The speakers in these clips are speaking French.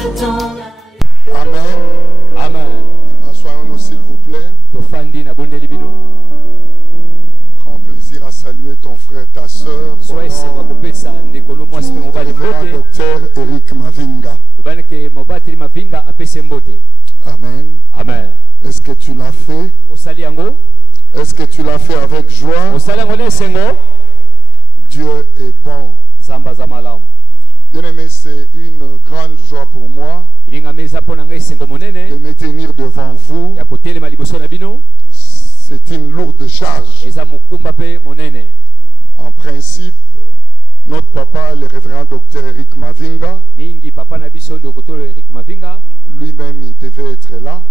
Amen. Amen. Assoyons-nous s'il vous plaît. Prends plaisir à saluer ton frère, ta soeur. Révérend docteur Eric Mavinga. Amen. Amen. Est-ce que tu l'as fait? Est-ce que tu l'as fait avec joie? Dieu est bon. Bien-aimé, c'est une grande joie pour moi de me tenir devant vous. C'est une lourde charge. En principe, notre papa, le révérend docteur Eric Mavinga, lui-même, il devait être là.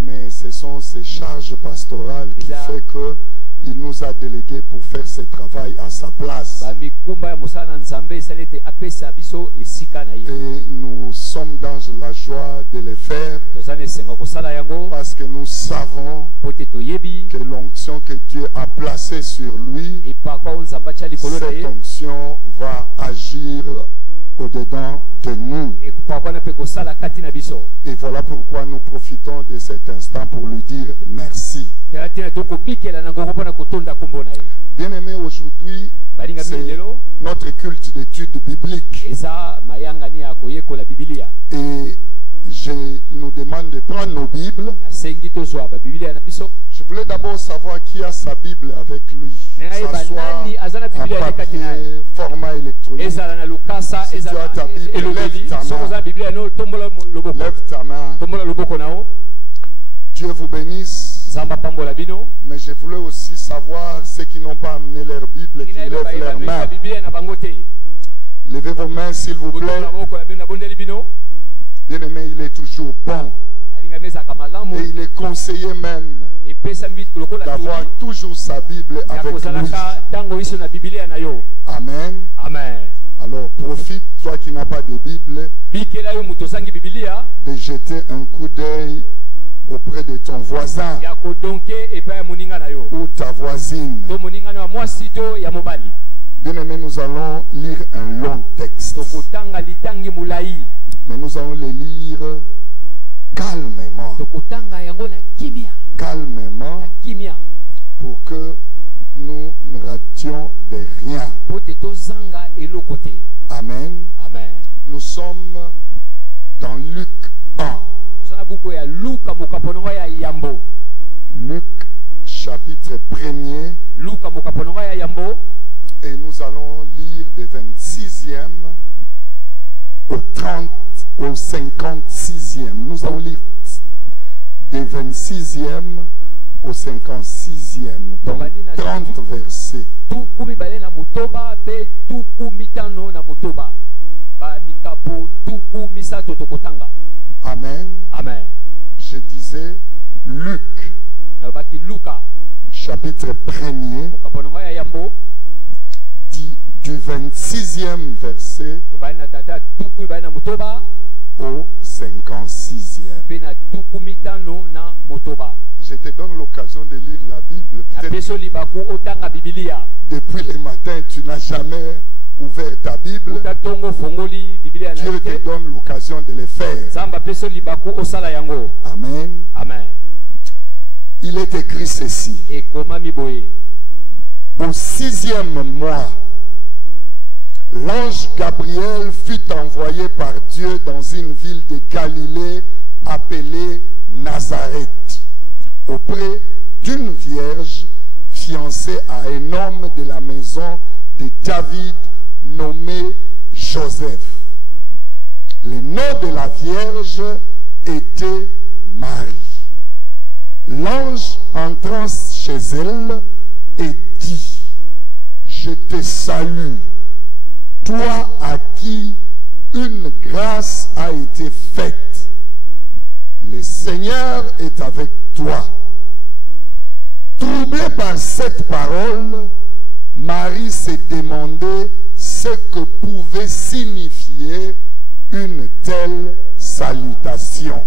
Mais ce sont ces charges pastorales qui font que il nous a délégués pour faire ce travail à sa place. Et nous sommes dans la joie de le faire parce que nous savons que l'onction que Dieu a placée sur lui, cette onction va agir au-dedans de nous. Et voilà pourquoi nous profitons de cet instant pour lui dire merci. Bien-aimé, aujourd'hui, c'est notre culte d'études bibliques. Et je nous demande de prendre nos Bibles. Je voulais d'abord savoir qui a sa Bible avec lui. Ça soit en papier, format électronique. Si tu as ta Bible, lève ta main. Lève ta main. Dieu vous bénisse. Mais je voulais aussi savoir ceux qui n'ont pas amené leur Bible, qui lèvent leurs mains. Levez vos mains s'il vous plaît. Bien-aimé, il est toujours bon. Et il est conseillé même d'avoir toujours sa Bible avec lui. Amen. Amen. Alors profite, toi qui n'as pas de Bible, de jeter un coup d'œil auprès de ton voisin ou ta voisine. Bien-aimé, nous allons lire un long texte. Mais nous allons le lire calmement. Calmement, pour que nous ne rations de rien. Amen. Amen. Nous sommes dans Luc 1. Luc chapitre 1er. Et nous allons lire des 26e au 56e. Nous allons lire des 26e au 56e. Donc 30 versets. Amen. Amen. Je disais Luc chapitre 1er du 26e verset au 56e. Je te donne l'occasion de lire la Bible. Depuis le matin, tu n'as jamais ouvert ta Bible. Dieu te donne l'occasion de le faire. Amen. Amen. Il est écrit ceci. Au 6e mois, l'ange Gabriel fut envoyé par Dieu dans une ville de Galilée appelée Nazareth, auprès d'une vierge fiancée à un homme de la maison de David nommé Joseph. Le nom de la vierge était Marie. L'ange entrant chez elle et dit: Je te salue, toi à qui une grâce a été faite. Le Seigneur est avec toi. Troublée par cette parole, Marie s'est demandé ce que pouvait signifier une telle salutation.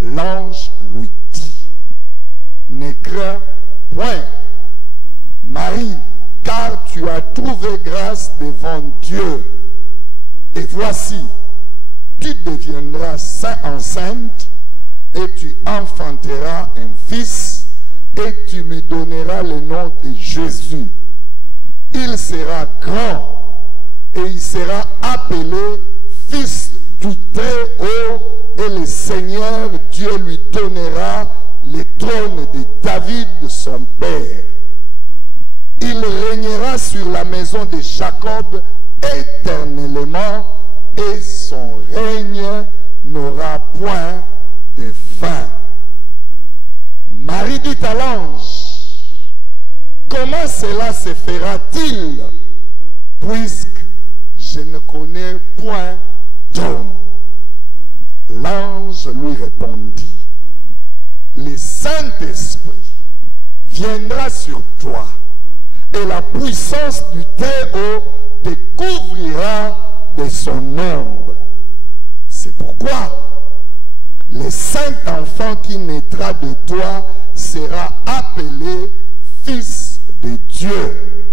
L'ange lui dit: Ne crains point, Marie, car tu as trouvé grâce devant Dieu. Et voici, tu deviendras enceinte et tu enfanteras un fils et tu lui donneras le nom de Jésus. Il sera grand et il sera appelé fils du Très-Haut, et le Seigneur Dieu lui donnera le trône de David, son père. Il régnera sur la maison de Jacob éternellement, et son règne n'aura point de fin. Marie dit à l'ange, comment cela se fera-t-il, puisque je ne connais point d'homme? L'ange lui répondit, le Saint-Esprit viendra sur toi, et la puissance du Très-Haut te couvrira de son ombre. C'est pourquoi le saint enfant qui naîtra de toi sera appelé fils de Dieu.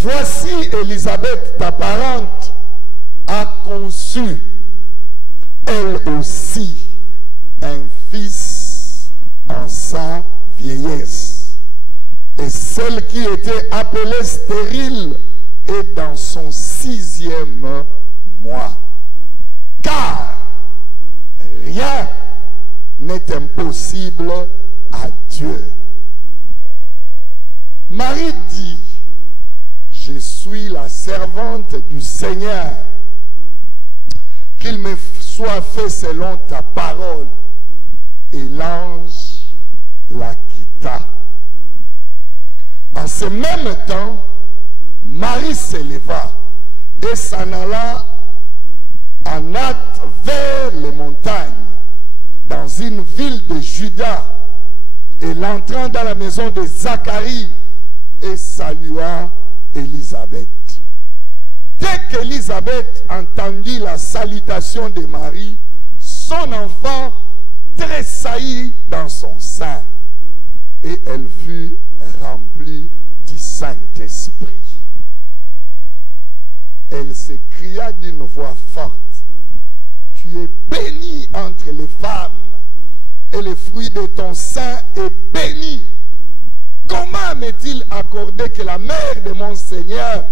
Voici Élisabeth, ta parente, a conçu, elle aussi, un fils en sa vieillesse. Et celle qui était appelée stérile est dans son 6e mois. Car rien n'est impossible à Dieu. Marie dit, je suis la servante du Seigneur, qu'il me soit fait selon ta parole. Et l'ange la quitta. En ce même temps, Marie s'éleva et s'en alla en hâte vers les montagnes, dans une ville de Juda. Elle entra dans la maison de Zacharie et salua Élisabeth. Dès qu'Élisabeth entendit la salutation de Marie, son enfant tressaillit dans son sein, et elle fut remplie du Saint-Esprit. Elle s'écria d'une voix forte, tu es bénie entre les femmes, et le fruit de ton sein est béni. Comment m'est-il accordé que la mère de mon Seigneur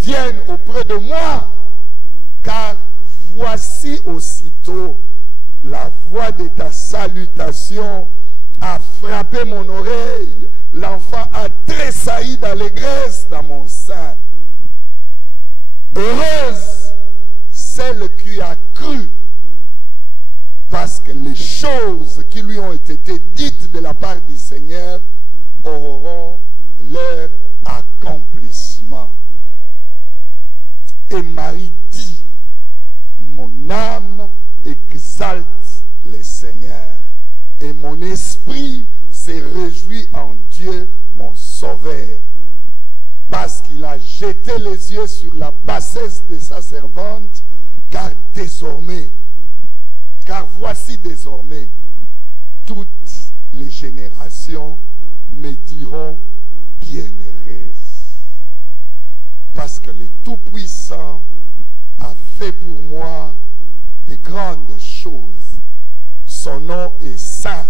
vienne auprès de moi? Car voici aussitôt la voix de ta salutation a frappé mon oreille. L'enfant a tressailli d'allégresse dans mon sein. Heureuse celle qui a cru, parce que les choses qui lui ont été dites de la part du Seigneur auront leur accomplissement. Et Marie dit, mon âme exalte le Seigneur, et mon esprit se réjouit en Dieu mon Sauveur, parce qu'il a jeté les yeux sur la bassesse de sa servante, car voici désormais, toutes les générations me diront bienheureuse, parce que le Tout-Puissant a fait pour moi de grandes choses. Son nom est saint,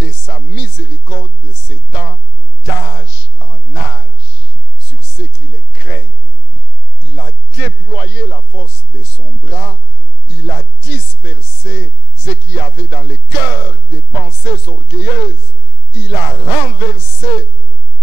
et sa miséricorde s'étend d'âge en âge sur ceux qui le craignent. Il a déployé la force de son bras, il a dispersé ce qu'il y avait dans le cœur des pensées orgueilleuses, il a renversé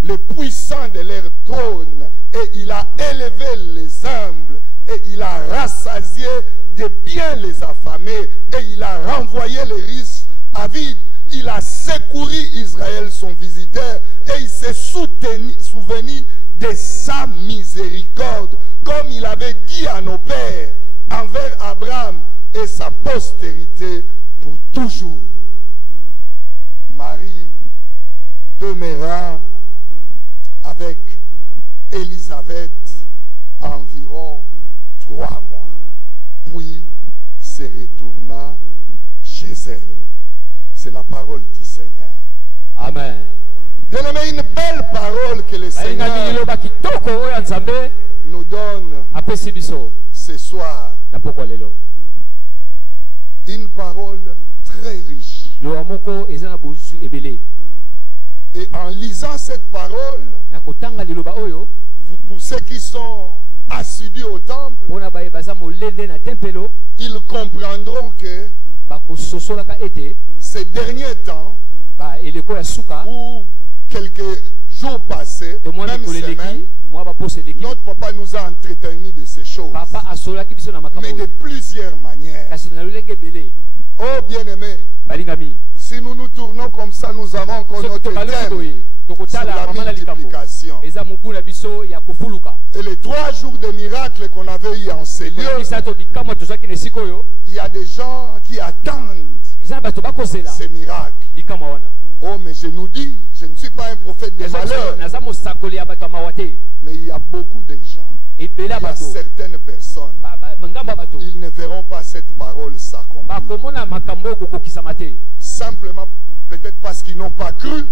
les puissants de leur trône, et il a élevé les humbles, et il a rassasié de biens les affamés, et il a renvoyé les riches avides. Il a secouru Israël, son visiteur, et il s'est souvenu de sa miséricorde, comme il avait dit à nos pères, envers Abraham et sa postérité pour toujours. Marie demeura avec Élisabeth environ 3 mois, puis se retourna chez elle. C'est la parole du Seigneur. Amen. Bien-aimé, une belle parole que le Seigneur nous donne ce soir. Une parole très riche. Et en lisant cette parole, pour ceux qui sont assidus au temple, ils comprendront que ces derniers temps, ou quelques jours passés, même semaines, notre papa nous a entretenus de ces choses, mais de plusieurs manières. Oh bien-aimé, si nous nous tournons comme ça, nous avons encore notre thème sur la multiplication. Et les 3 jours de miracles qu'on avait eu en ces lieux, il y a des gens qui attendent ces miracles. Oh, mais je nous dis, je ne suis pas un prophète de malheur, mais il y a beaucoup de gens, il y a certaines personnes, ils ne verront pas cette parole s'accomplir. Simplement, peut-être parce qu'ils n'ont pas cru.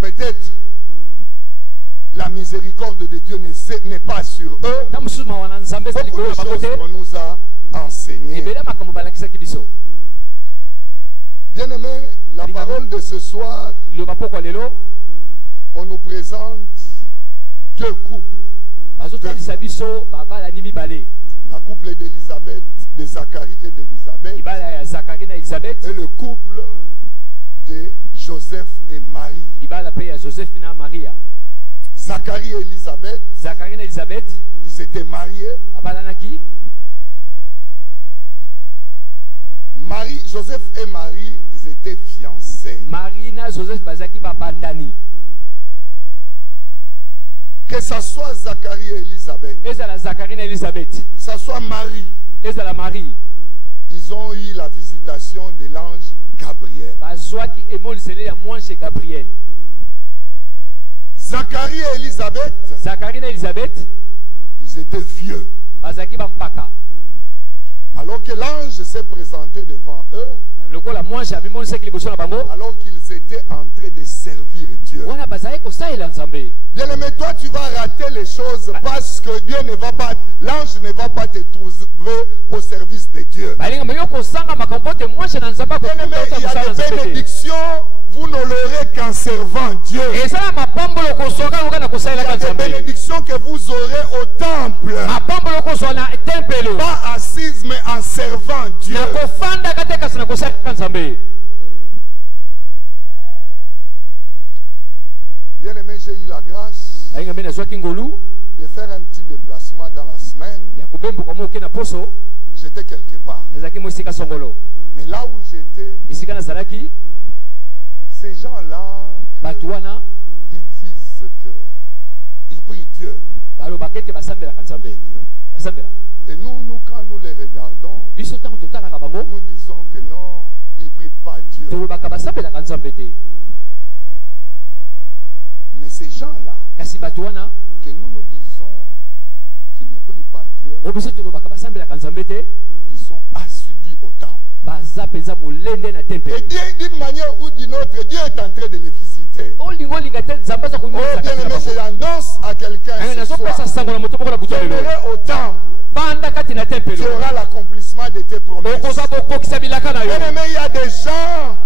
Peut-être la miséricorde de Dieu n'est pas sur eux. Beaucoup de choses qu'on nous a enseignées. Bien-aimé, la parole de ce soir, on nous présente 2 couples. La couple d'Élisabeth, de Zacharie et d'Élisabeth, et le couple de Joseph et Marie. Zacharie et Élisabeth, ils étaient mariés. Joseph et Marie, ils étaient fiancés. Que ce soit Zacharie et Élisabeth, que ce soit Marie, ils ont eu la visitation de l'ange Gabriel. Zacharie et Élisabeth, ils étaient vieux. Alors que l'ange s'est présenté devant eux, alors qu'ils étaient en train de servir Dieu. Bien-aimé, toi tu vas rater les choses parce que Dieu ne va pas, l'ange ne va pas te trouver au service de Dieu. Bien-aimé, il y a des bénédictions, vous ne l'aurez qu'en servant Dieu. Il y a des bénédictions que vous aurez au temple, pas assises mais en servant Dieu. Bien-aimé, j'ai eu la grâce de faire un petit déplacement dans la semaine. J'étais quelque part. Mais là où j'étais, ces gens-là, ils disent qu'ils prient Dieu. Et nous, quand nous les regardons, nous disons que non, ils ne prient pas Dieu. Mais ces gens-là, que nous disons qu'ils ne prient pas Dieu, ils sont assidus au temple. Et d'une manière ou d'une autre, Dieu est en train de les visiter. Oh bien-aimé, j'annonce à quelqu'un ce soir, demeurer au temple, tu auras l'accomplissement de tes promesses. Bien-aimé, il y a des gens,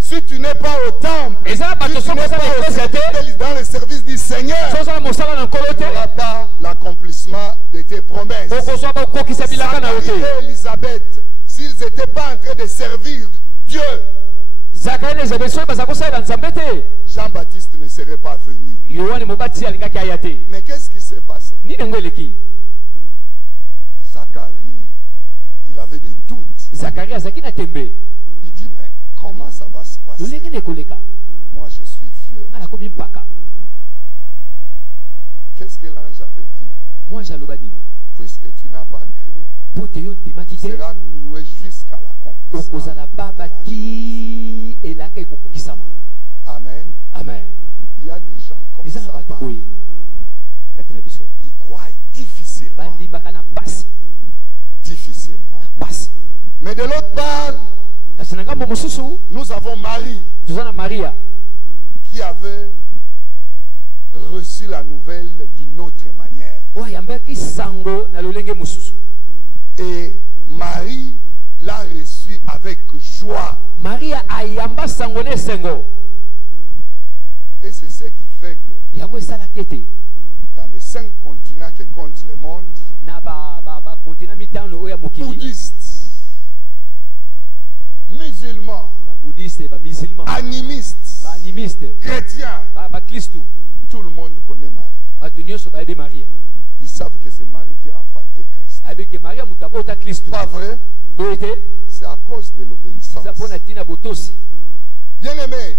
si tu n'es pas au temple, si tu n'es pas dans le service du Seigneur, tu n'auras pas l'accomplissement de tes promesses. Zacharie et Élisabeth, s'ils n'étaient pas en train de servir Dieu, Jean-Baptiste ne serait pas venu. Mais qu'est-ce qui s'est passé? Zacharie, il avait des doutes. Il dit, mais comment ça va se passer? Moi, je suis vieux. Qu'est-ce que l'ange avait dit? Puisque tu n'as pas cru, tu seras muet jusqu'à l'accomplissement. Amen. Amen. Il y a des gens comme ça parmi nous. Ils croient difficilement. Difficilement. Mais de l'autre part, nous avons Marie qui avait reçu la nouvelle d'une autre manière. Et Marie chanté avec joie. Maria ayamba sangone sengo. Et c'est ce qui fait que yango esalakete dans les 5 continents que compte le monde, na continent mitano oya mokili, bouddhistes, musulmans, bouddhistes, musulmans, animistes, chrétiens, tout le monde connaît Marie. Ils savent que c'est Marie qui a enfanté Christ. Pas vrai? C'est à cause de l'obéissance. Bien aimé,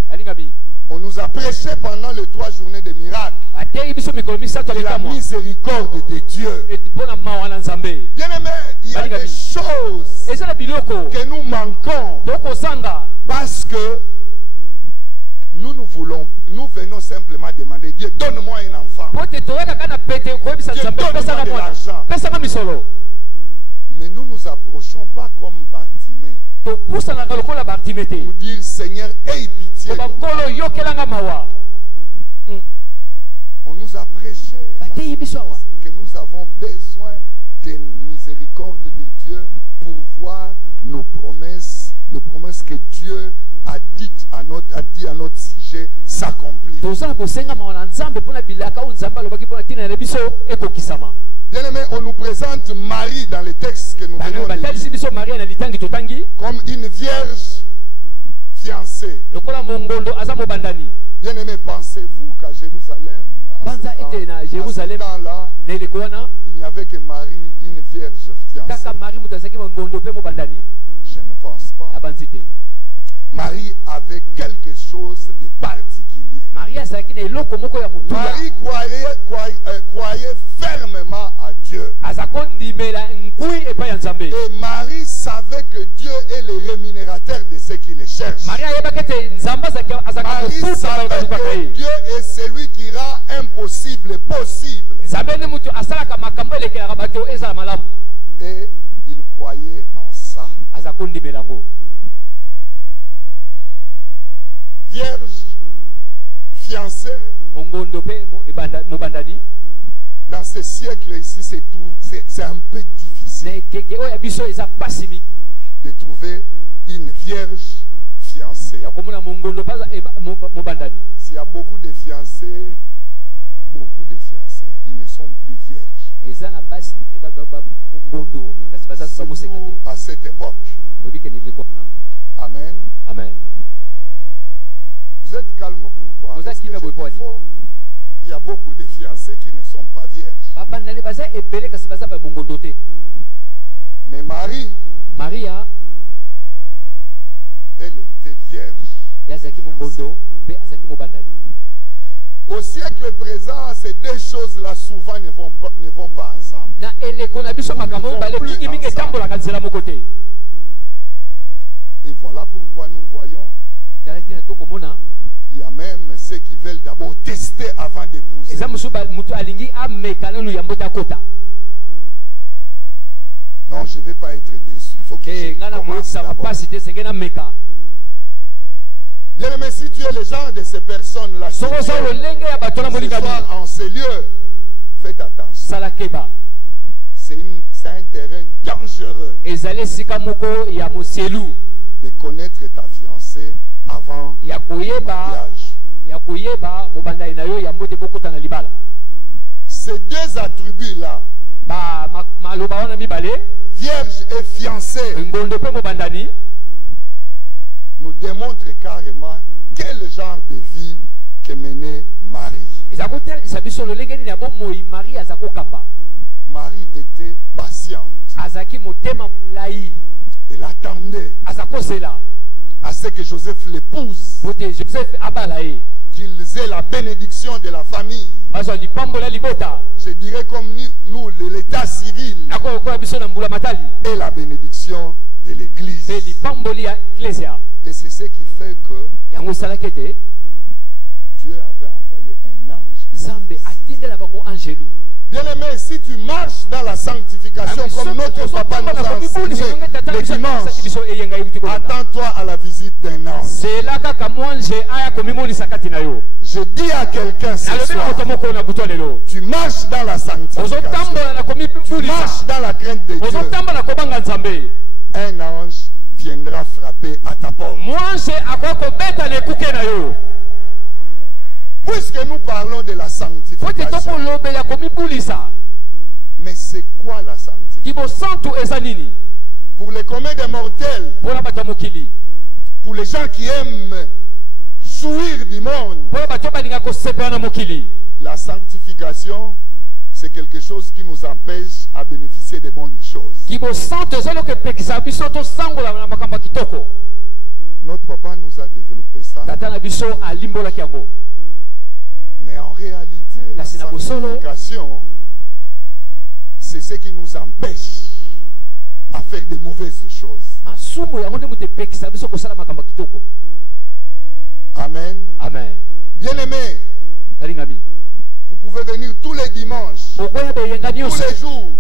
on nous a prêché pendant les 3 journées de miracles de la miséricorde de Dieu. Bien aimé, il y a des choses que nous manquons parce que nous venons simplement demander Dieu, donne-moi un enfant. Dieu, donne-moi de l'argent. Mais nous nous approchons pas comme Bartimée pour dire Seigneur, aie pitié. On nous a prêché que nous avons besoin de miséricorde de Dieu pour voir nos promesses, les promesses que Dieu a dit à notre sujet s'accomplir. Bien aimé, on nous présente Marie dans les textes que nous venons de lire comme une vierge fiancée. Bien aimé, pensez-vous qu'à Jérusalem, à ce temps-là, il n'y avait que Marie, une vierge fiancée? Je ne pense pas. Marie avait quelque chose de particulier. Marie croyait fermement à Dieu. Et Marie savait que Dieu est le rémunérateur de ceux qui le cherchent. Marie savait que Dieu est celui qui rend impossible possible. Et il croyait en ça. Vierge, fiancée, dans ce siècle ici, c'est un peu difficile de trouver une vierge fiancée. S'il y a beaucoup de fiancés, ils ne sont plus vierges. Surtout à cette époque. Amen. Amen. Vous êtes calme pourquoi? Il y a beaucoup de fiancés qui ne sont pas vierges. Mais Maria, elle était vierge. Au siècle présent, ces deux choses-là souvent ne vont pas ensemble. Et voilà pourquoi nous voyons, il y a même ceux qui veulent d'abord tester avant d'épouser. Non, je ne vais pas être déçu. Il faut que je commence d'abord. Bien aimé, si tu es le genre de ces personnes-là, ce soir en ces lieux, faites attention. C'est un terrain dangereux de connaître ta fiancée avant le mariage. Ces deux attributs-là, vierge et fiancée, nous démontrent carrément quel genre de vie que menait Marie. Marie était patiente. Elle attendait à ce que Joseph l'épouse, qu'ils aient la bénédiction de la famille. Je dirais comme nous, l'état civil, et la bénédiction de l'église. Et c'est ce qui fait que Dieu avait envoyé un ange. Bien aimé, si tu marches dans la sanctification comme notre papa nous a enseigné le dimanche, attends-toi à la visite d'un ange. Je dis à quelqu'un ce soir, tu marches dans la sanctification, tu marches dans la crainte de Dieu, un ange viendra va frapper à ta porte. Puisque nous parlons de la sanctification. Mais c'est quoi la sanctification? Pour les communs des mortels, pour les gens qui aiment jouir du monde, la sanctification, c'est quelque chose qui nous empêche à bénéficier des bonnes choses. Notre papa nous a développé ça. Mais en réalité, la sanctification, c'est ce qui nous empêche à faire de mauvaises choses. Amen. Amen. Bien-aimés, vous pouvez venir tous les dimanches, tous les jours.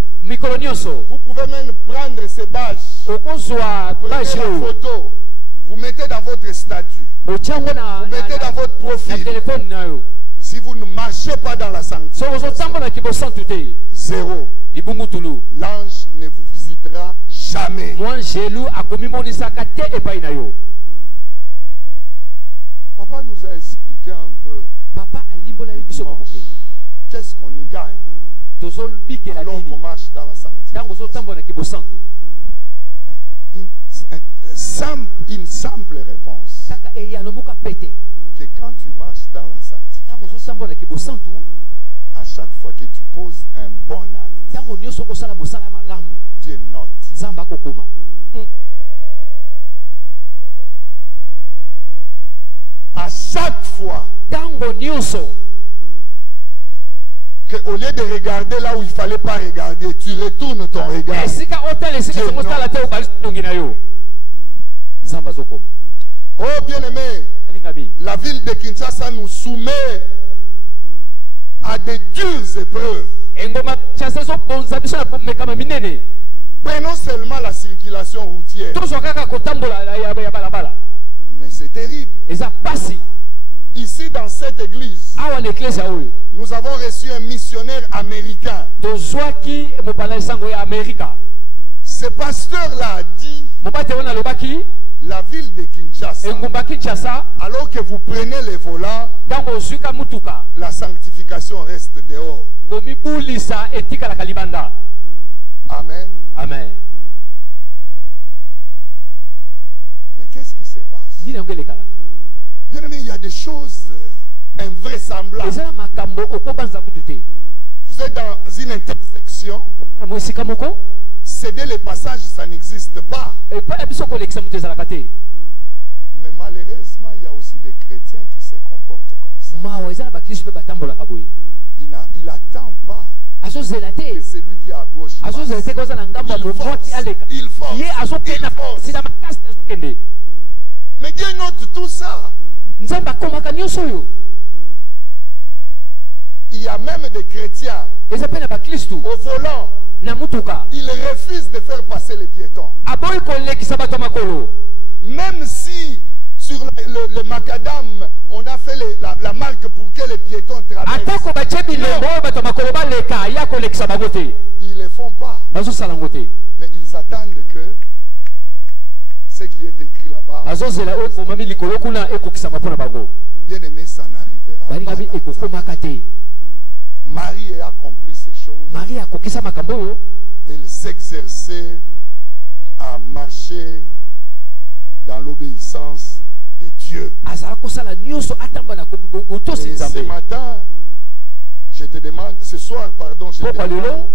Vous pouvez même prendre ces badges, prenez la photo, vous mettez dans votre statut, vous mettez dans votre profil. Si vous ne marchez pas dans la sanctification, zéro. L'ange ne vous visitera jamais. Papa nous a expliqué un peu qu'est-ce qu'on y gagne alors qu'on marche dans la sanctification. Une simple réponse. Que quand tu marches dans la sanctification, à chaque fois que tu poses un bon acte, Dieu note. À chaque fois qu'au lieu de regarder là où il ne fallait pas regarder, tu retournes ton regard. Oh bien-aimé, la ville de Kinshasa nous soumet à de dures épreuves. Prenons seulement la circulation routière. Mais c'est terrible. Ici dans cette église, nous avons reçu un missionnaire américain. Ce pasteur-là a dit, la ville de Kinshasa, alors que vous prenez les volants, la sanctification reste dehors. Amen. Amen. Mais qu'est-ce qui se passe? Bien aimé, il y a des choses invraisemblables. Vous êtes dans une intersection. Céder les passages, ça n'existe pas. Mais malheureusement, il y a aussi des chrétiens qui se comportent comme ça. Il n'attend pas que celui qui est à gauche passe. Il force. Mais Dieu note tout ça. Il y a même des chrétiens au volant. Ils refusent de faire passer les piétons. Même si sur le macadam on a fait la marque pour que les piétons traversent, ils ne le font pas. Mais ils attendent que ce qui est écrit là-bas, bien aimé, ça n'arrivera pas. Marie a accompli ces choses. Elle s'exerçait à marcher dans l'obéissance de Dieu. Et ce matin, je te demande, ce soir, pardon, je te demande,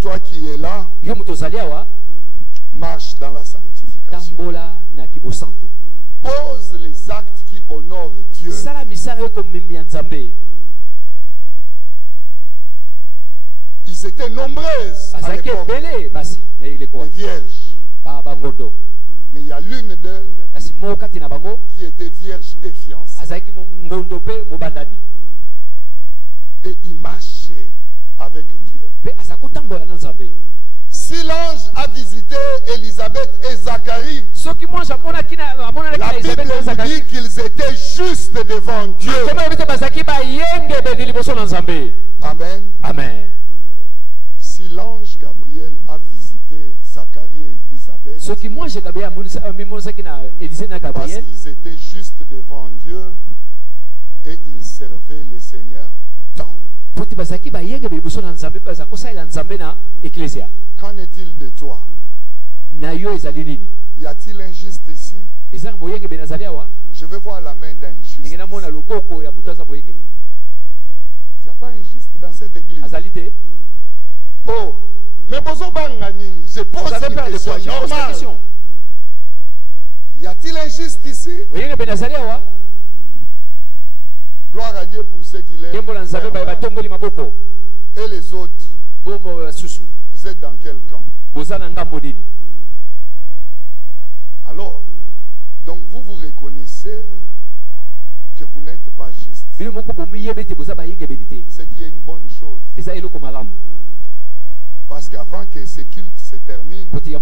toi qui es là, marche dans la sanctification. Pose les actes qui honorent Dieu. Ils étaient nombreuses à l'époque, les vierges. Mais il y a l'une d'elles qui était vierge et fiancée. Et il marchait avec Dieu. Si l'ange a visité Élisabeth et Zacharie, la Bible nous dit qu'ils étaient juste devant Dieu. Amen. Amen. Si l'ange Gabriel a visité Zacharie et Élisabeth, Élisabeth. Ce qui moi j'ai Gabriel, parce qu'ils étaient juste devant Dieu et ils servaient le Seigneur au temple. Qu'en est-il de toi? Y a-t-il un juste ici? Je veux voir la main d'un juste. Il n'y a pas un juste dans cette église. Oh, mais je pose une question normale. Y a-t-il un juste ici? Gloire à Dieu pour ceux qui l'aiment. Et les autres, vous êtes dans quel camp? Alors, donc vous vous reconnaissez que vous n'êtes pas juste. Ce qui est une bonne chose. Parce qu'avant que ce culte se termine, il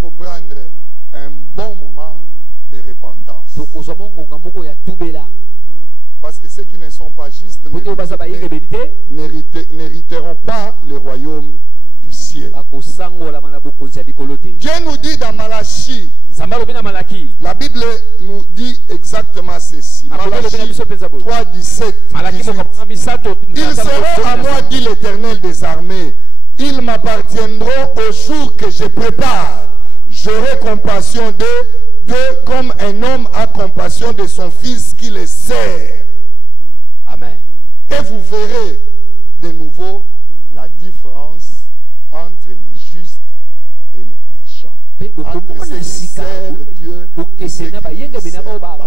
faut prendre un bon moment de repentance. Parce que ceux qui ne sont pas justes n'hériteront pas le royaume du ciel. Dieu nous dit dans Malachie, la Bible nous dit exactement ceci. Malachie 3:17. Ils seront à moi, dit l'Éternel des armées. Ils m'appartiendront au jour que je prépare. J'aurai compassion d'eux comme un homme a compassion de son fils qui le sert. Amen. Et vous verrez de nouveau la différence entre les justes et les méchants. Entre ceux qui servent Dieu et ceux qui ne servent pas.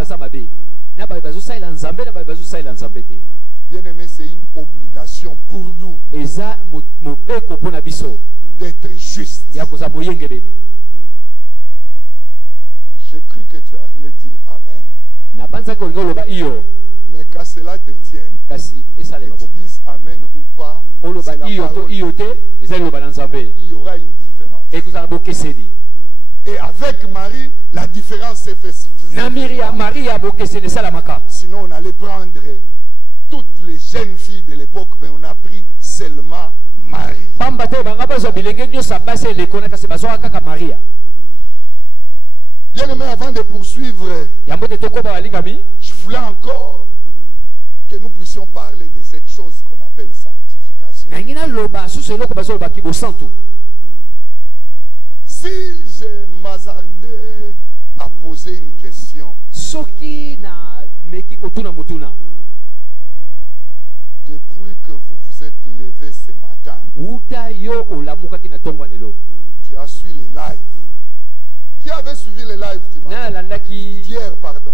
Bien aimé, c'est une obligation pour nous d'être justes. J'ai cru que tu allais dire Amen. Mais qu'à cela te tienne, que tu dises Amen ou pas, c'est la parole. Il y aura une différence. Et avec Marie, la différence s'est faite. Sinon, on allait prendre toutes les jeunes filles de l'époque, mais on a pris seulement Marie. Bien aimé, avant de poursuivre, je voulais encore que nous puissions parler de cette chose qu'on appelle sanctification. Si je m'hasardais à poser une question, depuis que vous vous êtes levé ce matin, tu as suivi les lives. Qui avait suivi les lives du matin? D'hier, pardon.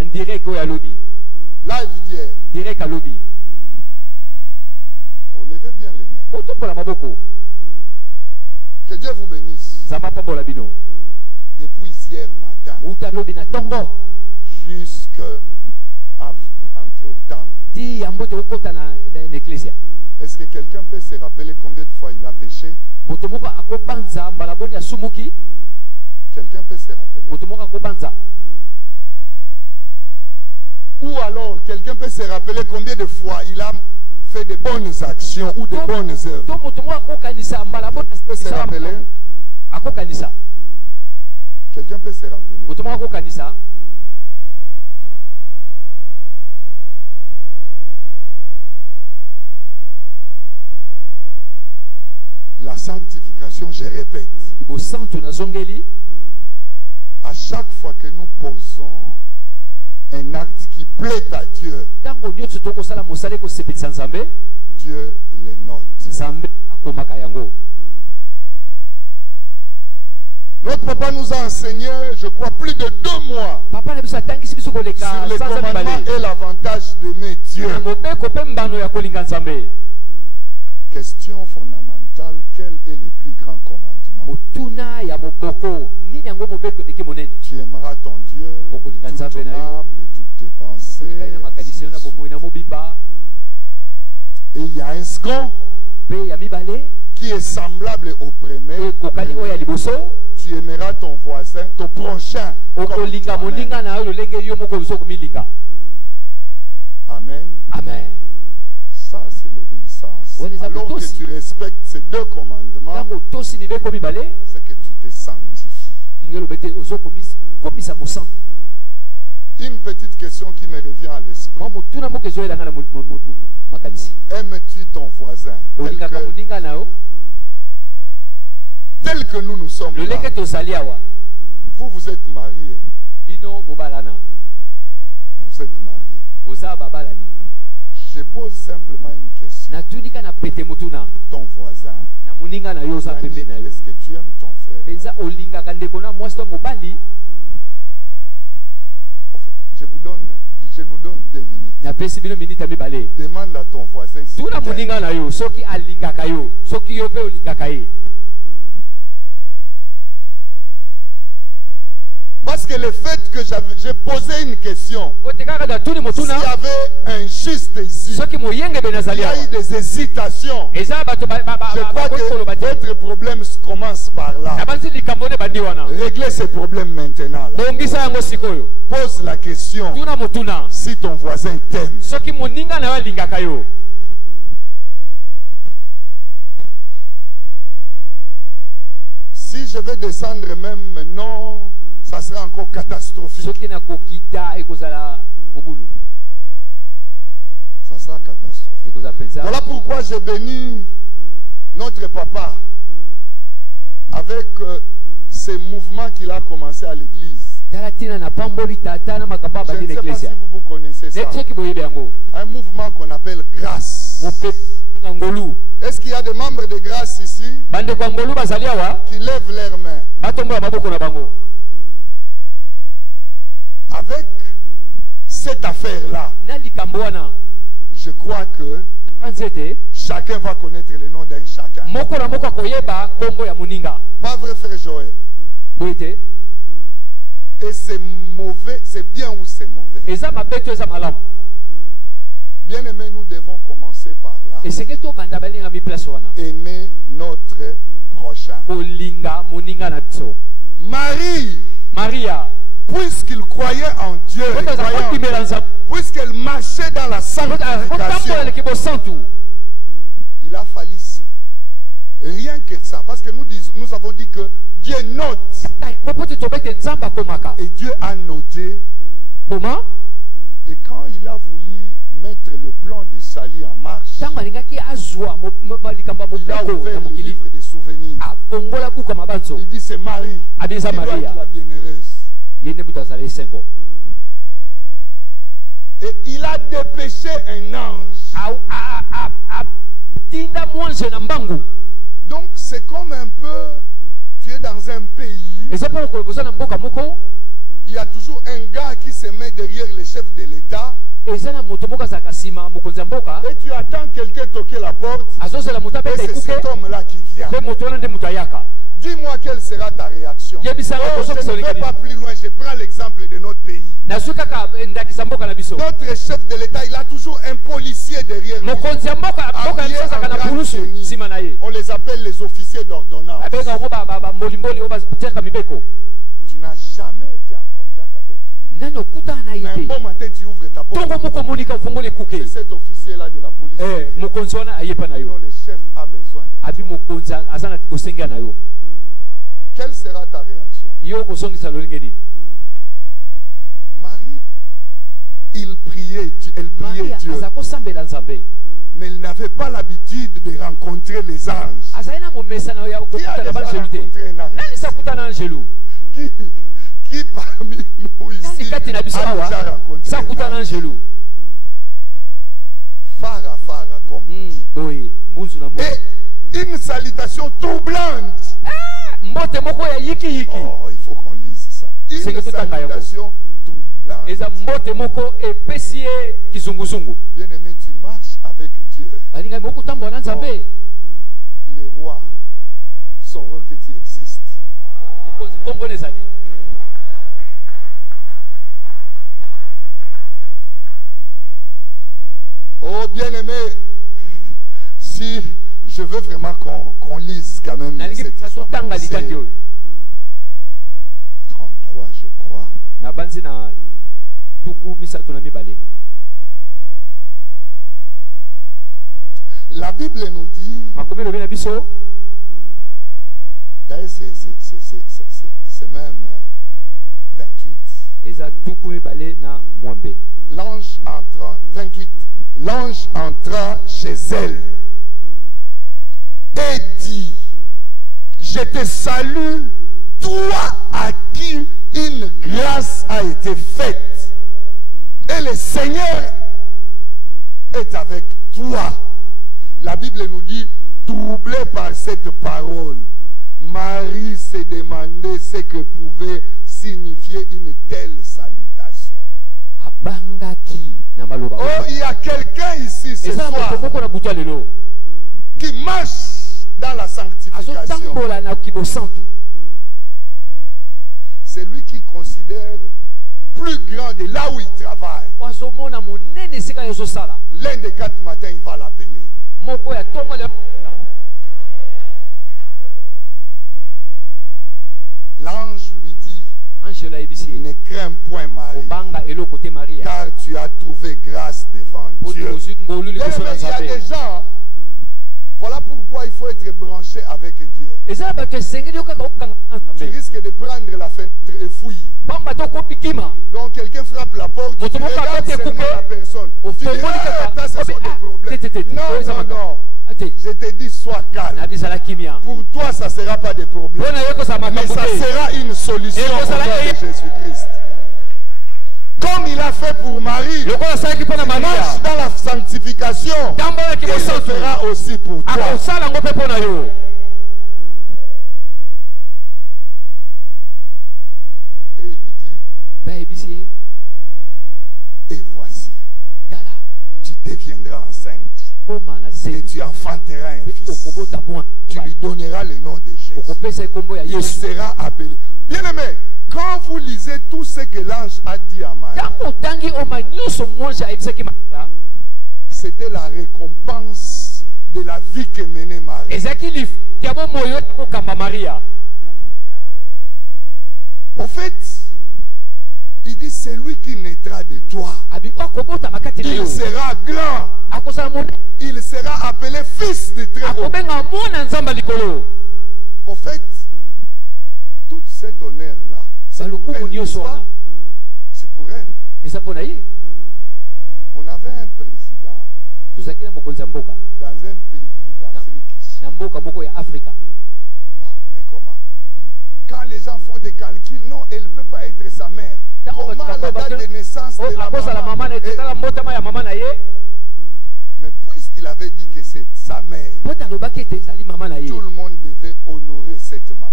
Live d'hier. Direct à lobby. Oh, levez bien les mains. Que Dieu vous bénisse. Depuis hier matin jusqu'à entrer au temple. Est-ce que quelqu'un peut se rappeler combien de fois il a péché? Quelqu'un peut se rappeler? Ou alors, quelqu'un peut se rappeler combien de fois il a fait de bonnes actions ou de bonnes œuvres? Quelqu'un peut se rappeler? Quelqu'un peut se rappeler? La sanctification, je répète, à chaque fois que nous posons un acte qui plaît à Dieu, Dieu les note. Notre papa nous a enseigné, je crois, plus de 2 mois sur les commandements et l'avantage d'aimer Dieu. Question fondamentale, quel est le plus grand commandement? Tu aimeras ton Dieu de toute ton âme, de toutes tes pensées. Et il y a un second qui est semblable au premier. Tu aimeras ton voisin, ton prochain. Amen. Amen. Ça, c'est l'obéissance. Alors que tu respectes ces 2 commandements, c'est que tu te sanctifies. Une petite question qui me revient à l'esprit. Aimes-tu ton voisin tel que nous sommes là? Vous êtes mariés. Vous êtes mariés. Je pose simplement une question. Ton voisin, est-ce que tu aimes ton frère? Je nous donne 2 minutes. Demande à ton voisin si tu t'aimes. Parce que le fait que j'ai posé une question, s'il y avait un juste ici, il y a eu des hésitations. Je crois que votre problème commence par là. Réglez ces problèmes maintenant. Là. Pose la question si ton voisin t'aime. Si je vais descendre même maintenant, ça sera encore catastrophique. Ça sera catastrophique. Voilà pourquoi j'ai béni notre papa avec ces mouvements qu'il a commencé à l'église. Je ne sais pas si vous connaissez ça. Un mouvement qu'on appelle grâce. Est-ce qu'il y a des membres de grâce ici qui lèvent leurs mains? Avec cette affaire-là, je crois que chacun va connaître le nom d'un chacun. Pas vrai, frère Joël? Et c'est mauvais, c'est bien ou c'est mauvais? Bien aimé, nous devons commencer par là. Aimer notre prochain. Maria, puisqu'il croyait en Dieu, puisqu'elle marchait dans la sanctification, il a fallu rien que ça. Parce que nous avons dit que Dieu note. Et Dieu a noté. Comment? Et quand il a voulu mettre le plan de salut en marche, il a ouvert le livre des souvenirs. Il dit c'est Marie qui doit être la bienheureuse. Et il a dépêché un ange. Donc c'est comme un peu, tu es dans un pays, il y a toujours un gars qui se met derrière le chef de l'État. Et tu attends quelqu'un toquer la porte. Et c'est cet homme-là qui vient. Dis-moi quelle sera ta réaction. Oh, je ne vais pas plus loin, je prends l'exemple de notre pays. Notre chef de l'État, il a toujours un policier derrière lui. On les appelle les officiers d'ordonnance. Tu n'as jamais été en contact avec lui. Mais un bon matin, tu ouvres ta porte. C'est cet officier-là de la police. Non, le chef a besoin de toi. Quelle sera ta réaction? Marie, elle priait Dieu. Mais elle n'avait pas l'habitude de rencontrer les anges. Qui a déjà rencontré un ange? Qui parmi nous ici a déjà rencontré un ange? Fara comme et une salutation troublante. Oh, il faut qu'on lise ça. Une salutation troublante. Bien aimé, tu marches avec Dieu. Oh, les rois sauront que tu existes. Oh, bien aimé, si je veux vraiment qu'on lise quand même cette histoire. 33, je crois. La Bible nous dit, d'ailleurs c'est c'est même 28. L'ange entra, 28. L'ange entra chez elle et dit, je te salue, toi à qui une grâce a été faite. Et le Seigneur est avec toi. La Bible nous dit, troublé par cette parole, Marie s'est demandé ce que pouvait signifier une telle salutation. Oh, il y a quelqu'un ici ce soir qui marche dans la sanctification. C'est lui qui considère plus grand de là où il travaille. L'un des 4 matins, il va l'appeler. L'ange lui dit, ne crains point Marie, car tu as trouvé grâce devant Dieu. Il y a des gens, voilà pourquoi il faut être branché avec Dieu. Tu risques de prendre la fenêtre et fouiller. Donc quelqu'un frappe la porte, tu regardes seulement la personne. Tu dis, ah, ça, ce sont des problèmes. Non, non, non. Je te dis, sois calme. Pour toi, ça ne sera pas des problèmes. Mais ça sera une solution au nom de Jésus-Christ. Comme il a fait pour Marie, il marche dans la sanctification. Il le fera aussi pour toi. Et il lui dit, et voici, tu deviendras enceinte. Et tu enfanteras un fils. Tu lui donneras le nom de Jésus. Il sera appelé. Bien-aimé, quand vous lisez tout ce que l'ange a dit à Marie, c'était la récompense de la vie que menait Marie. En fait, il dit, c'est lui qui naîtra de toi. Il sera grand. Il sera appelé fils de très haut. En fait, tout cet honneur-là, c'est pour elle. C'est pour elle. On avait un président dans un pays d'Afrique. Ah, mais comment? Quand les gens font des calculs, non, elle ne peut pas être sa mère. Comment la date de naissance de la maman? Mais puisqu'il avait dit que c'est sa mère, tout le monde devait honorer cette maman.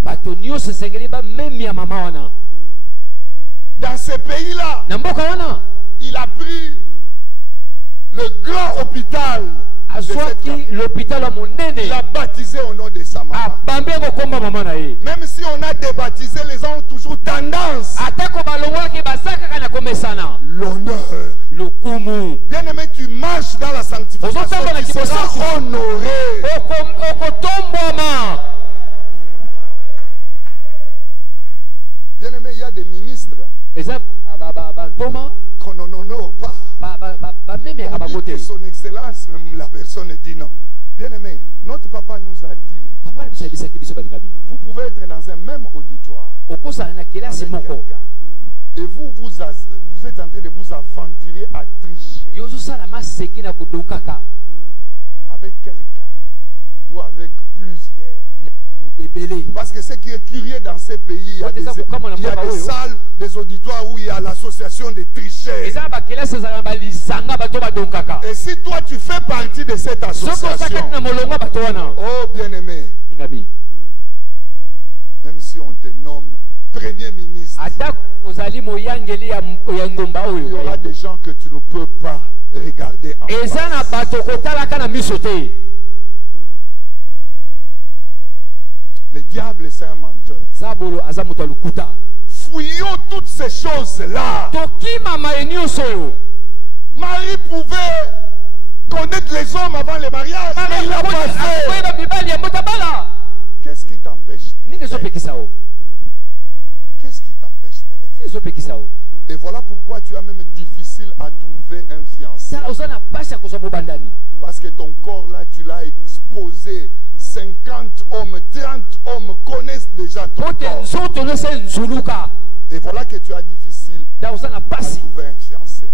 Dans ce pays-là, il a pris le grand hôpital. Il a baptisé au nom de sa maman. Même si on a débaptisé, les gens ont toujours tendance. L'honneur. Bien aimé, tu marches dans la sanctification, tu seras honoré. Bien aimé, il y a des ministres qu'on n'honore pas. On dit que son excellence, même la personne dit non. Bien aimé, notre papa nous a dit, vous pouvez être dans un même auditoire avec quelqu'un, et vous êtes en train de vous aventurer à tricher avec quelqu'un ou avec plusieurs. Parce que ce qui est curieux dans ces pays, il y a des salles, des auditoires où il y a l'association des tricheurs. Et si toi tu fais partie de cette association, oh bien-aimé, même si on te nomme Premier ministre, il y aura des gens que tu ne peux pas regarder en face. Le diable, c'est un menteur. Fouillons toutes ces choses-là. Marie pouvait connaître les hommes avant le mariage, mais il l'a pas fait. Qu'est-ce qui t'empêche de le faire? Qu'est-ce qui t'empêche de le faire? Et voilà pourquoi tu as même difficile à trouver un fiancé. Parce que ton corps là, tu l'as exposé 50 hommes, 30 hommes connaissent déjà ton corps. Et voilà que tu as difficile à trouver un fiancé.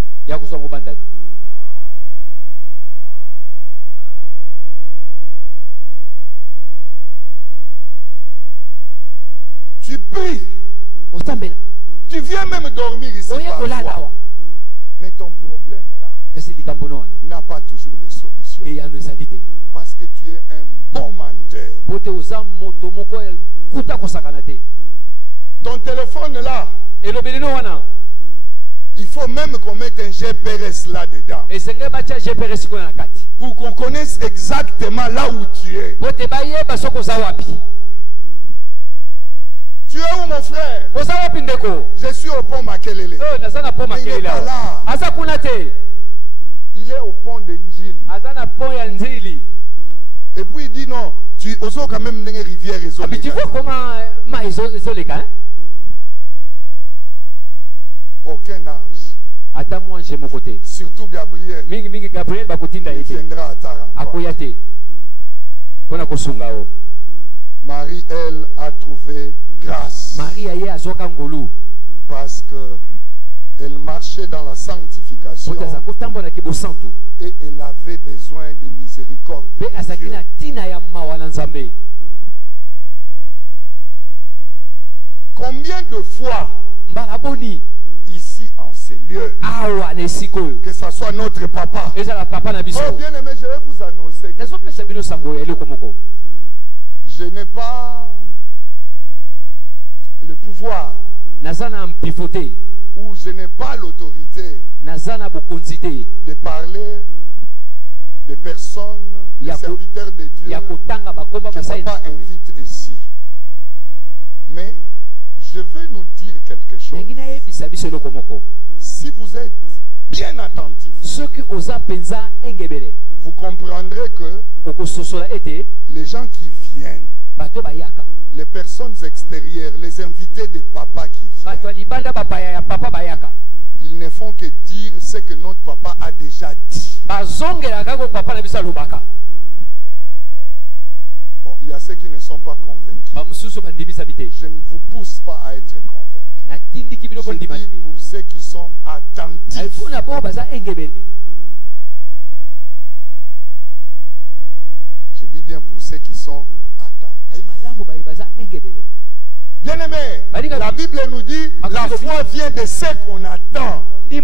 Tu pries. Tu viens même dormir ici parfois. Mais ton problème là n'a pas toujours de solution. Parce que tu es un bon menteur. Ton téléphone là, il faut même qu'on mette un GPS là-dedans. Pour qu'on connaisse exactement là où tu es. Tu es où mon frère? Je suis au pont Makelele. Il n'est pas là. Il est au pont de Njili. Et puis il dit non, tu oses quand même une rivière. Tu vois comment aucun ange. Surtout Gabriel. Il viendra à ta rencontre. Marie, elle, a trouvé grâce. Parce que elle marchait dans la sanctification. Et elle avait besoin de miséricorde de Dieu. Combien de fois ici en ces lieux, que ce soit notre papa, oh bien aimé, je vais vous annoncer quelque chose. Je n'ai pas le pouvoir ou je n'ai pas l'autorité de parler des personnes, des serviteurs de Dieu que papa invite ici. Mais je veux nous dire quelque chose. Si vous êtes bien attentif, vous comprendrez que les gens qui viennent, les personnes extérieures, les invités de papa qui viennent, ils ne font que dire ce que notre papa a déjà dit. Bon, il y a ceux qui ne sont pas convaincus. Je ne vous pousse pas à être convaincus. Je dis pour ceux qui sont attentifs. Je dis bien pour ceux qui sont attentifs. Bien aimé, la Bible nous dit la foi vient de ce qu'on attend. Un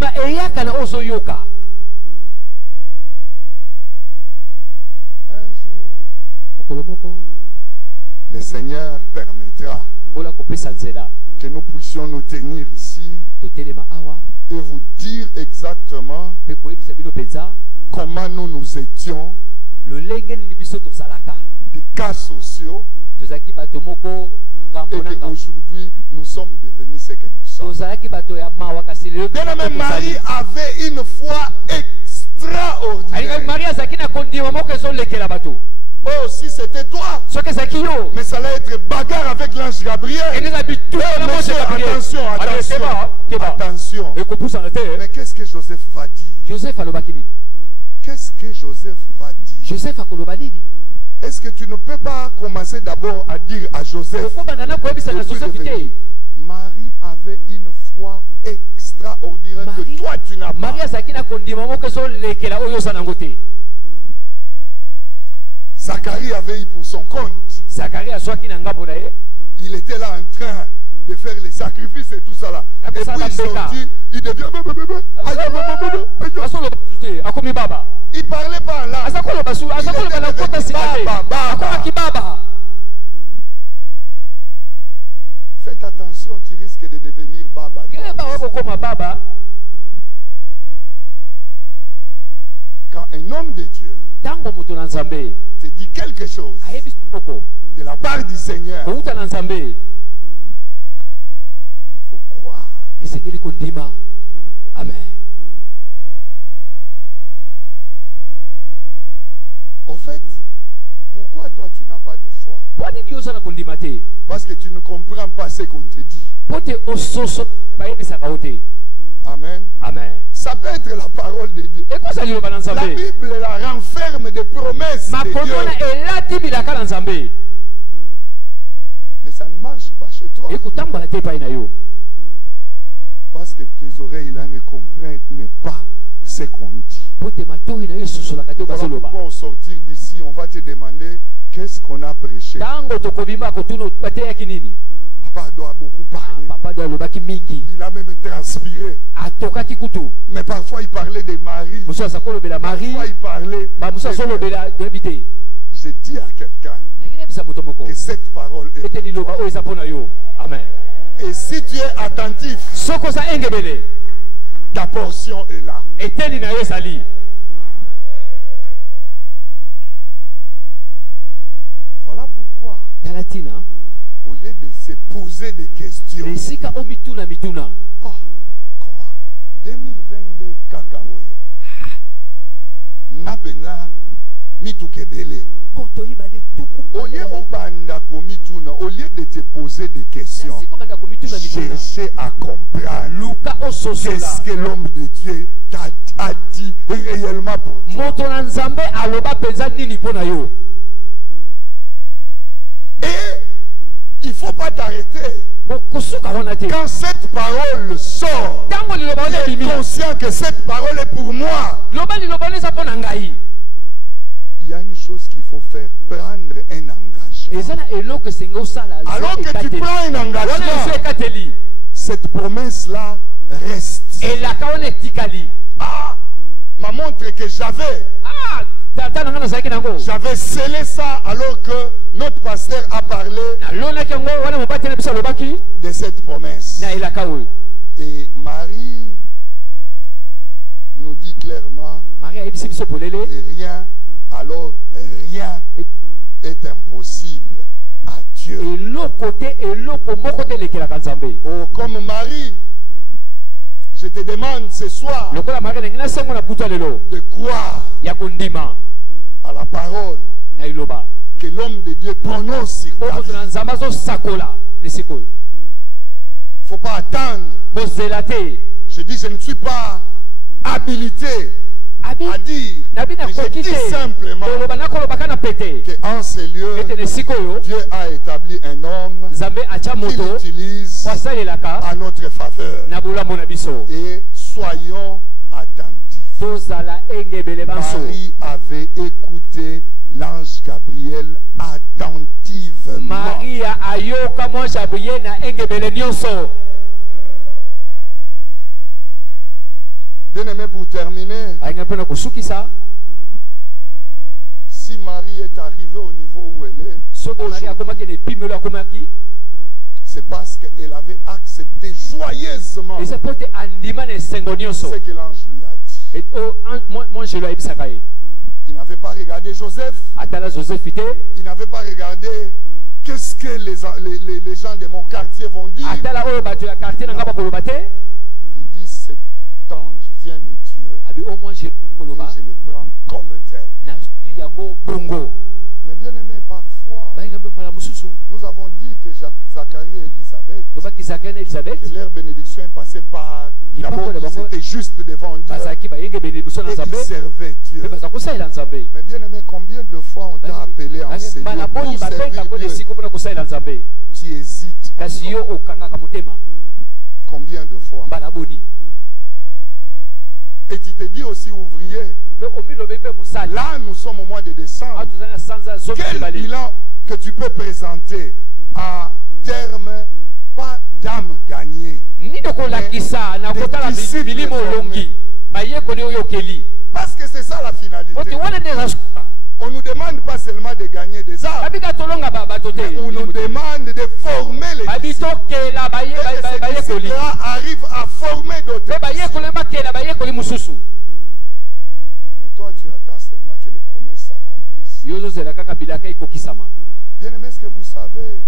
jour, le Seigneur permettra que nous puissions nous tenir ici et vous dire exactement comment nous étions, des cas sociaux, et qu'aujourd'hui nous sommes devenus ce que nous sommes. Bien-aimé, Marie avait une foi extraordinaire. Oh, si c'était toi, mais ça allait être bagarre avec l'ange Gabriel. Attention, attention. Mais qu'est-ce que Joseph va dire? Qu'est-ce que Joseph va dire? Est-ce que tu ne peux pas commencer d'abord à dire à Joseph, Marie avait une foi extraordinaire que toi tu n'as pas. Zacharie avait eu pour son compte. Il était là en train de faire les sacrifices et tout ça là. Et puis il sortit, il devient il parlait pas en langue. Faites attention, tu risques de devenir baba. Quand un homme de Dieu te dit quelque chose de la part du Seigneur, il faut croire. Amen. Au fait, pourquoi toi tu n'as pas de foi? Parce que tu ne comprends pas ce qu'on te dit. Amen. Amen. Ça peut être la parole de Dieu. La Bible la renferme des promesses de Dieu. Mais ça ne marche pas chez toi. Parce que tes oreilles là ne comprennent pas ce qu'on dit. Voilà pourquoi au sortir d'ici, on va te demander qu'est-ce qu'on a prêché. Papa doit beaucoup parler. Il a même transpiré. Mais parfois il parlait des maris. Parfois il parlait. Je dis à quelqu'un que cette parole est pour toi. Amen. Et si tu es attentif, ta portion est là. Voilà pourquoi, au lieu de se poser des questions, oh, comment 2022 kakaoyo napena mitukebele. Au lieu de te poser des questions, chercher à comprendre qu'est-ce que l'homme de Dieu a dit réellement pour toi. Et il ne faut pas t'arrêter. Quand cette parole sort, tu es conscient que cette parole est pour moi. Il y a une chose qu'il faut faire, prendre un engagement. Alors que tu prends un engagement, cette promesse-là reste. Ah, ma montre que j'avais scellé ça alors que notre pasteur a parlé de cette promesse. Et Marie nous dit clairement, rien, alors rien est impossible à Dieu. Oh, comme Marie, je te demande ce soir de croire à la parole que l'homme de Dieu prononce sur ta vie. Il ne faut pas attendre. Je dis, je ne suis pas habilité à dire, mais je dis simplement qu'en ces lieux, Dieu a établi un homme qu'il utilise à notre faveur. Et soyons attentifs. Marie avait écouté l'ange Gabriel attentivement. Bien aimé, pour terminer, si Marie est arrivée au niveau où elle est, c'est parce qu'elle avait accepté joyeusement ce que l'ange lui a dit. Il n'avait pas regardé Joseph. Il n'avait pas regardé qu'est-ce que les gens de mon quartier vont dire. Il dit cet ange vient de Dieu et je le prends comme tel. Mais bien aimé, parfois nous avons dit que Zacharie et Élisabeth, que leur bénédiction est passée par d'abord ils étaient juste devant Dieu et ils servaient Dieu. Mais bien aimé, combien de fois on t'a appelé en Seigneur pour servir Dieu? Tu hésites. Combien de fois? Et tu te dis aussi ouvrier. Là nous sommes au mois de décembre. Quel bilan que tu peux présenter en termes pas d'âme gagnée, parce que c'est ça la finalité. On ne nous demande pas seulement de gagner des âmes, mais on nous demande de former les disciples. Et ces disciples-là arrivent à former d'autres. Mais toi, tu attends seulement que les promesses s'accomplissent. Bien aimé, est-ce que vous savez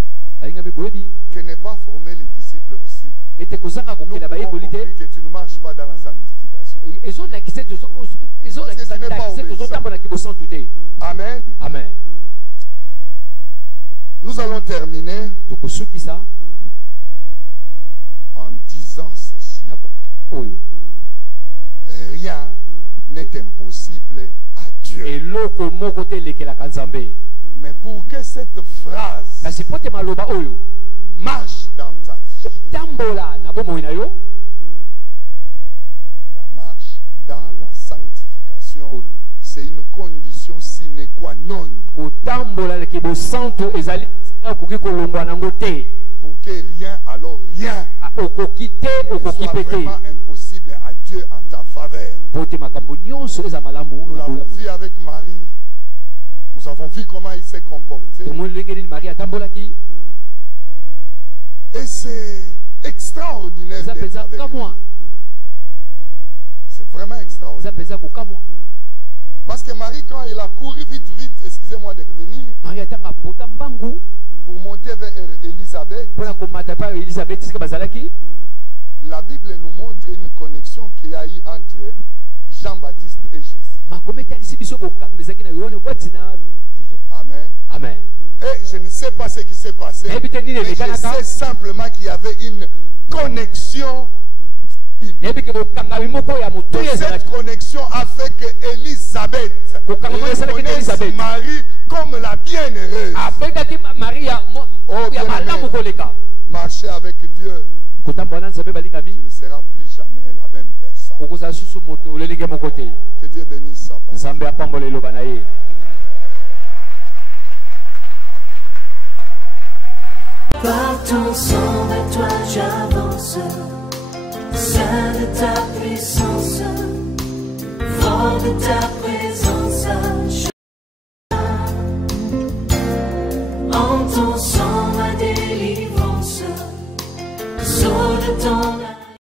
que ne pas former les disciples aussi, nous pouvons conclure que tu ne marches pas dans la sanctification. Parce que tu n'es pas obéissant. Amen. Amen. Nous allons terminer en disant ceci. Rien n'est impossible à Dieu. Mais pour que cette phrase marche dans ta vie, la marche dans la sanctification, c'est une condition sine qua non. Pour que rien, alors rien, soit vraiment impossible à Dieu en ta faveur. Nous l'avons vu avec Marie. Nous avons vu comment il s'est comporté. Et c'est extraordinaire d'être avec lui. C'est vraiment extraordinaire. Parce que Marie, quand elle a couru vite, excusez-moi de revenir, pour monter vers Élisabeth, la Bible nous montre une connexion qu'il y a eu entre Jean-Baptiste et Jésus. Amen. Amen. Et je ne sais pas ce qui s'est passé, mais je sais simplement qu'il y avait une connexion. Et cette connexion a fait que Élisabeth reconnaisse Marie comme la bienheureuse. Oh, marcher avec Dieu, tu ne seras plus jamais la même personne. Que Dieu bénisse sa parole. Par ton sang de toi j'avance, saint de ta puissance, fort de ta présence, en ton sang ma délivrance, sceau de ton